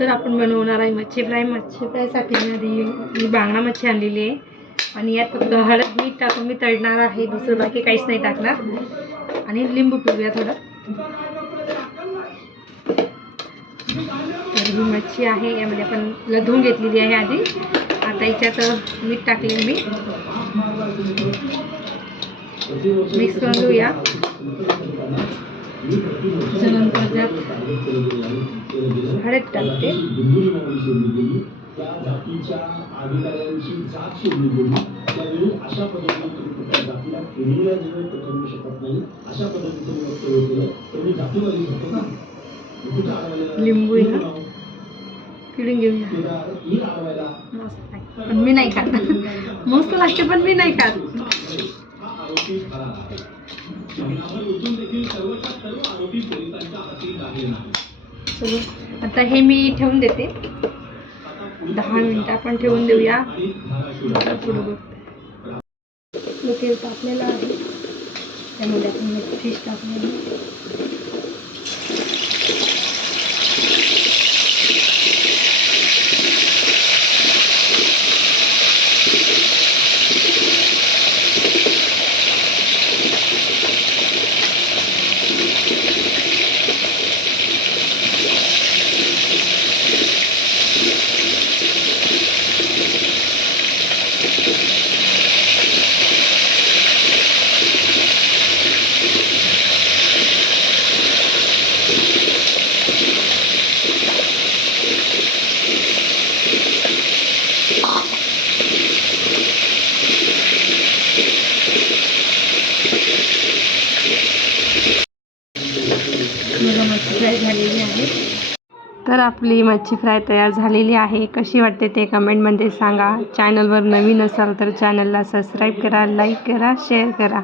तर आपण बनवणार आहे मच्छी फ्राय. मच्छी फ्रायसाठी मी बांगडा मच्छी आणलेली आहे आणि यात फक्त हळद मीठ टाकून मी तळणार आहे. दुसरं बाकी काहीच नाही टाकणार. आणि लिंबू पिळूया थोडं. तर ही मच्छी आहे, यामध्ये आपण लधवून घेतलेली आहे आधी. आता याच्यात मीठ टाकले मी, मिक्स करून घेऊया. त्यानंतर त्यात हळद टाकते. लिंबू पिळून घेऊया. मस्त आहे, पण मी नाही खात. मस्त लागते पण मी नाही खात. आता हे मी ठेवून देते. 10 मिनिटं आपण ठेवून देऊया. पुढं तेल तापलेलं आहे, त्यामध्ये आपण फिश टाकून मच्छी फ्राय झालेली आहे. तर आपली मच्छी फ्राय तयार झालेली आहे. कशी वाटते ते कमेंटमध्ये सांगा. चॅनलवर नवीन असाल तर चॅनलला सबस्क्राईब करा, लाईक करा, शेअर करा.